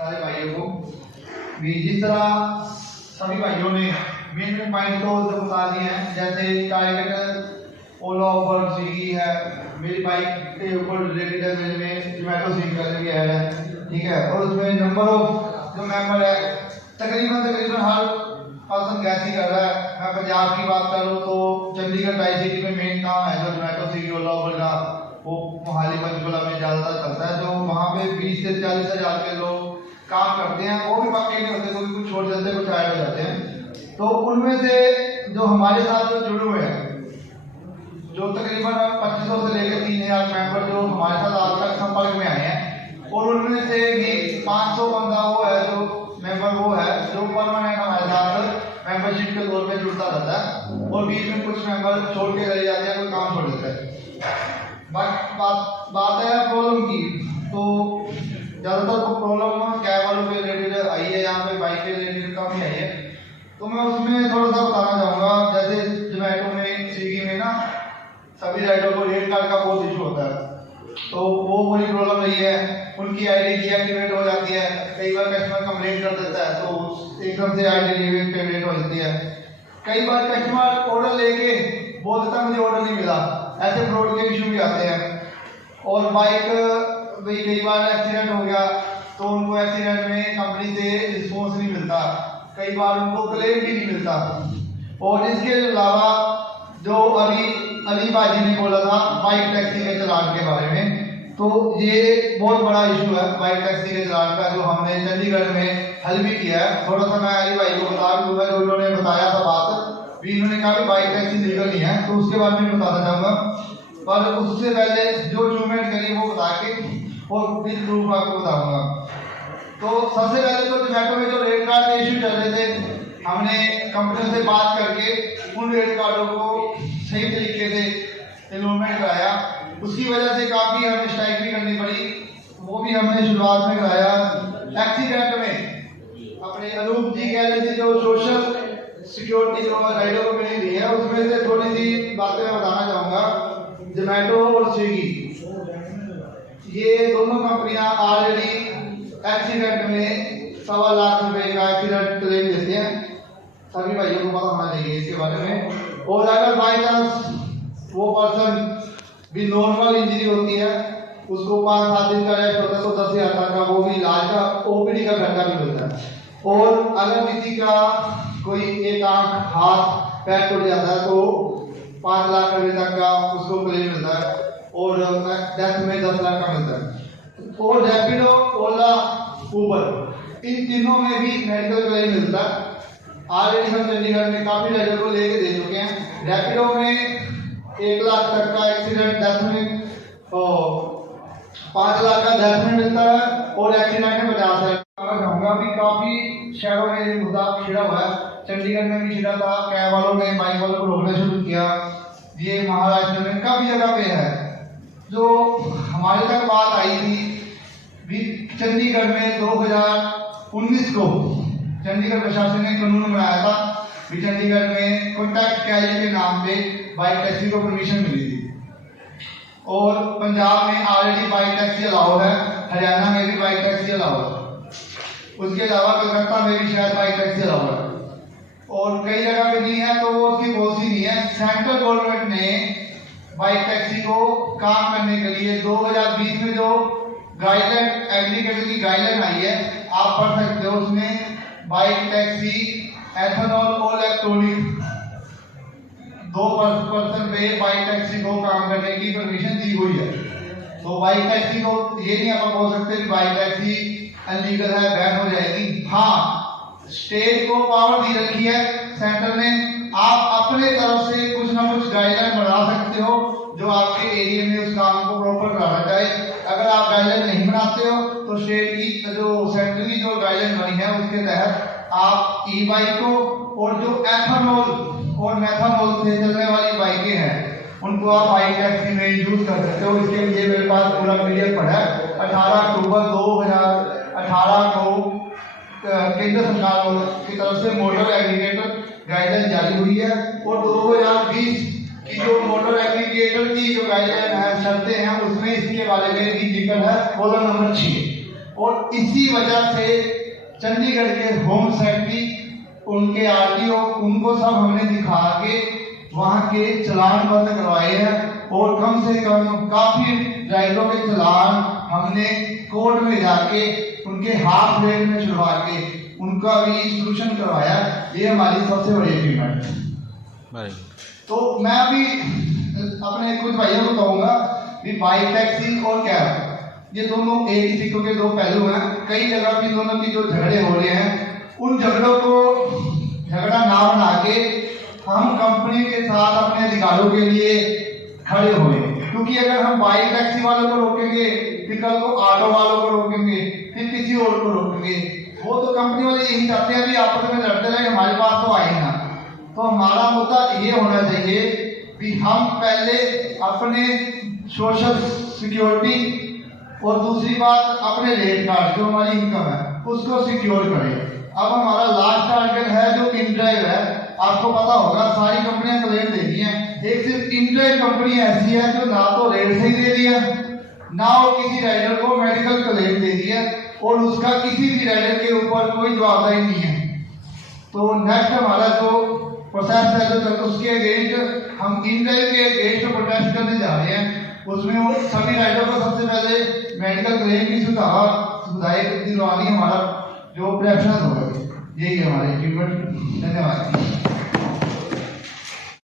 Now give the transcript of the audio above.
सारे भाइयों को भी। जिस तरह सभी भाइयों ने मेन पॉइंट तो जो बता दिए हैं, जैसे टारगेट ओला ऊबर स्विगी है, मेरी बाइक के ऊपर रिलेटेड है, मेरे में जोमेटो स्विगी करके है, ठीक है। और उसमें नंबर ऑफ जो मेंबर है तकरीबन हर पर्सन कैसी कर रहा है। मैं पंजाब की बात करूँ तो चंडीगढ़ ट्राई सिटी में मेन काम है जो जोमेटो स्विगी ओला ऊबर का, वो मोहाली पंचकुला में ज़्यादातर चलता है। जो वहाँ पे 20 से 40 हज़ार के लोग काम करते हैं, वो भी पक्के नहीं होते, क्योंकि कुछ छोड़ जाते हैं, कुछ ऐड हो जाते हैं। तो उनमें से जो हमारे साथ जो जुड़े हुए हैं, जो तकरीबन 2500 से लेकर 3000 मेंबर जो हमारे साथ आज तक संपर्क में आए हैं, और उनमें से भी 500 बंदा वो है जो मेंबर वो है जो परमानेंट हमारे साथ मेंबरशिप के तौर पे जुड़ता रहता है, और बीच में कुछ मेंबर छोड़ के रह जाते हैं, कोई काम छोड़ देता है। बात है प्रॉब्लम की, तो ज़्यादातर तो प्रॉब्लम कैब वालों के रिलेटेड आई है, यहाँ पे बाइक के रिलेटेड कम ही आई है। तो मैं उसमें थोड़ा सा बताना चाहूँगा। जैसे जोमेटो में स्विगी में ना सभी राइडर को रेट कार्ड का बहुत इशू होता है, तो वो बड़ी प्रॉब्लम रही है। उनकी आईडी डीएक्टिवेट हो जाती है, कई बार कस्टमर कंप्लेंट कर देता है तो एकदम से आईडी डीएक्टिवेट हो जाती है। कई बार कस्टमर ऑर्डर लेके बोल देता मुझे ऑर्डर नहीं मिला, ऐसे फ्रॉड के इशू भी आते हैं। और बाइक भाई कई बार एक्सीडेंट हो गया तो उनको एक्सीडेंट में कंपनी से रिस्पॉन्स नहीं मिलता, कई बार उनको क्लेम भी नहीं मिलता। और इसके अलावा जो अली भाजी ने बोला था बाइक टैक्सी के चलान के बारे में, तो ये बहुत बड़ा इशू है बाइक टैक्सी के चलान का, जो हमने चंडीगढ़ में हल भी किया है। थोड़ा सा मैं अली भाई को बता दूंगा, जो उन्होंने बताया था बात भी, इन्होंने कहा कि बाइक टैक्सी लीगल नहीं है, तो उसके बारे में बताना चाहूँगा। पर उससे पहले जो अचीवमेंट करी वो बता के और विद प्रूफ आपको बताऊंगा। तो सबसे पहले तो जोमेटो में जो रेट कार्ड के इशू चल रहे थे, हमने कंपनी से बात करके उन रेट कार्डों को सही तरीके से एनरोलमेंट कराया। उसकी वजह से काफ़ी हमें स्ट्राइक भी करनी पड़ी, वो भी हमने शुरुआत में कराया। एक्सीडेंट में अपने अनूप जी कह रहे थे जो सोशल सिक्योरिटी जो राइडर को मिली हुई है, उसमें से थोड़ी सी बातें मैं बताना चाहूँगा। जोमेटो और स्विगी ये दोनों कंपनियां ऑलरेडी एक्सीडेंट में 1.25 लाख रुपए का एक्सीडेंट क्लेम देते हैं, सभी भाइयों को पता होना चाहिए इसके बारे में। और अगर बाई चांस वो पर्सन भी नॉर्मल इंजरी होती है, उसको 5-7 दिन का रेस्ट होता है, तो 10,000 तक का वो भी इलाज का ओपीडी का खर्चा भी मिलता है। और अगर किसी का कोई एक आंख हाथ पैर टूट जाता है तो 5 लाख रुपए तक का उसको क्लेम मिलता है, और डेथ में 10 लाख का मिलता है। और रैपिडो ओला उबर इन तीनों में भी मेडिकल क्लेम मिलता है। ऑलरेडी हम चंडीगढ़ में काफ़ी राइडर को लेके दे चुके हैं। रैपिडो में 1 लाख तक का एक्सीडेंट डेथ में, 5 लाख का डेथ में मिलता है, और एक्सीडेंट में 50 लाख का भी। काफ़ी शहरों में ये मुद्दा छिड़ा हुआ है, चंडीगढ़ में भी छिड़ा था। कैब वालों ने बाइक वालों को रोकना शुरू किया, ये महाराष्ट्र में काफ़ी जगह पे है। जो हमारे तक बात आई थी भी, चंडीगढ़ में 2019 को चंडीगढ़ प्रशासन ने कानून बनाया था भी, चंडीगढ़ में कॉन्टैक्ट कैरी के नाम पे बाइक टैक्सी को परमिशन मिली थी। और पंजाब में ऑलरेडी बाइक टैक्सी अलाउ है, हरियाणा में भी बाइक टैक्सी अलाउ है, उसके अलावा कलकत्ता में भी शायद बाइक टैक्सी अलाउ है, और कई जगह पे नहीं है, तो वो उसकी पॉलिसी नहीं है। सेंट्रल गवर्नमेंट ने बाइक टैक्सी को काम करने के लिए 2020 में जो गाइडलाइन एग्रीकल्चर की गाइडलाइन आई है, आप पढ़ सकते हो, उसमें बाइक टैक्सी एथेनॉल और इलेक्ट्रॉनिक 2% पे बाइक टैक्सी को काम करने की परमिशन दी हुई है। तो बाइक टैक्सी को ये नहीं आप बोल सकते कि बाइक टैक्सी अनलीगल है, बैन हो जाएगी। हाँ, स्टेट को पावर दी रखी है सेंटर ने, आप अपने तरफ से कुछ ना कुछ गाइडलाइन बना सकते हो जो आपके एरिया में उस काम को प्रॉपर कराना चाहे। अगर आप गाइडलाइन नहीं बनाते हो तो स्टेट की जो सेंटर की जो गाइडलाइन बनी है उसके तहत आप ई बाइक को, और जो एथेनॉल और मेथनॉल से चलने वाली बाइकें हैं उनको आप बाइक टैक्सी में यूज कर सकते हो। इसके लिए मेरे पास पूरा पीडीएफ पड़ा है। 18 अक्टूबर 2018 को केंद्र सरकार की तरफ से मोटर एग्रीगेटर गाइडलाइन जारी हुई है, और 2020 की जो मोटर एग्रीगेटर की जो गाइडलाइन है, शर्तें हैं, उसमें इसके बारे में भी जिक्र है, कॉलम नंबर 6। और इसी वजह से चंडीगढ़ के होम सेक्रेटरी, उनके आरटीओ, उनको सब हमने दिखा के वहाँ के चलान बंद करवाए हैं और कम से कम काफी ड्राइवरों के चलान हमने कोर्ट में जाके उनके हाफ रेट में छुड़वा के उनका भी सोल्यूशन करवाया। ये हमारी सबसे बड़ी अचीवमेंट है। तो मैं अभी अपने कुछ भाइयों को कहूँगा कि बाइक टैक्सी और कैब, ये दोनों एक ही सिक्के के दो पहलू हैं। कई जगह पे दोनों की जो झगड़े हो रहे हैं, उन झगड़ों को झगड़ा ना बना के हम कंपनी के साथ अपने अधिकारों के लिए खड़े हुए। क्योंकि अगर हम बाइक टैक्सी वालों को रोकेंगे, फिर कल को ऑटो वालों को रोकेंगे, फिर किसी और को रोकेंगे, वो तो कंपनी वाले यही चाहते हैं भी आपस में लड़ते रहे, हमारे पास तो आए ना। तो हमारा मुद्दा ये होना चाहिए कि हम पहले अपने सोशल सिक्योरिटी और दूसरी बात अपने रेट कार्ड जो हमारी इनकम है उसको सिक्योर करें। अब हमारा लास्ट टारगेट है जो इनड्राइव है। आपको पता होगा सारी कंपनियां क्लेम दे दी हैं, एक सिर्फ इनड्राइव कंपनी ऐसी है जो ना तो रेट सही दे दिया, ना वो किसी राइडर को मेडिकल क्लेम दे दिया और उसका किसी भी राइडर के ऊपर कोई जवाबदारी नहीं है। तो नेक्स्ट हमारा जो प्रोसेस है जो उसके अगेंस्ट हम इनड्राइव के अगेंस्ट प्रोटेस्ट करने जा रहे हैं। उसमें वो सभी राइडर को सबसे पहले मेडिकल क्लेम की सुविधाएं दिलवानी हमारा जो प्रेफरेंस होगा। यही हमारे अचीवमेंट। धन्यवाद।